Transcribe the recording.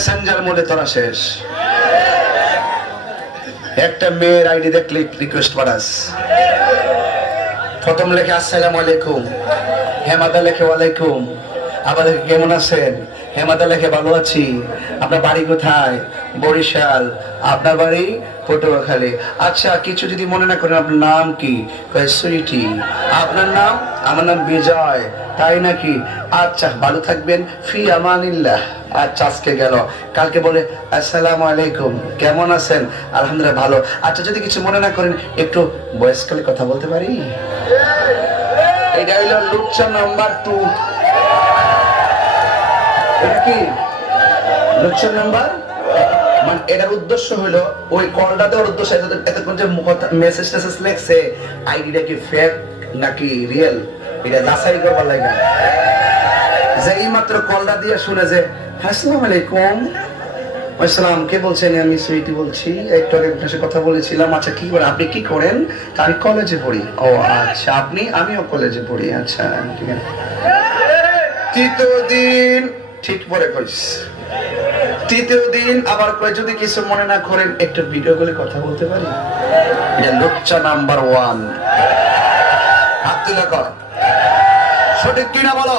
Messenger মোডে তোরা শেষ। একটা মেয়ের আইডি দেখলে রিকোয়েস্ট পাঠাস, প্রথম লেখে আসসালামু আলাইকুম, হেমাদা লেখে ওয়ালাইকুম, আবার লেখে কেমন আছেন, হেমাদা লেখে ভালো আছি, আপনার বাড়ি কোথায়, বরিশাল, আপনার বাড়ি পটুয়াখালী। আচ্ছা কিছু যদি মনে না করেন আপনার নাম কি, সুইটি। আপনার নাম? আমার নাম বিজয়। তাই নাকি? আচ্ছা ভালো থাকবেন, ফি আমানিল্লাহ। আচ্ছা আজকে গেল, কালকে বলে আসসালামু আলাইকুম, কেমন আছেন, আলহামদুলিল্লাহ ভালো। আচ্ছা যদি কিছু মনে না করেন একটু বয়সকালে কথা বলতে পারি? এটা হইল লুচ্চা নাম্বার 2। এটা কি লুচ্চা নাম্বার? মানে এটার উদ্দেশ্য হলো ওই কলটা দেওয়ার উদ্দেশ্য এতক্ষণ যে মেসেজ টেসেজ লেখছে আইডিটা কি ফেক নাকি রিয়েল এটা যাচাই করবার লাগে। যে এই মাত্র কলটা দিয়ে শুনে যে আসসালামু আলাইকুম, আসসালাম, কে বলছেন? আমি সুইটি বলছি, একটু আগে আপনার সাথে কথা বলেছিলাম। আচ্ছা কি করেন আপনি? কি করেন? আমি কলেজে পড়ি। ও আচ্ছা আপনি? আমিও কলেজে পড়ি। আচ্ছা ঠিক আছে। তৃতীয় দিন ঠিক পরে কইস, তৃতীয় দিন আবার কই যদি কিছু মনে না করেন একটু ভিডিও কলে কথা বলতে পারি? এটা লুচ্চা নাম্বার 1। হাত তুলে কর, সঠিক কিনা বলো।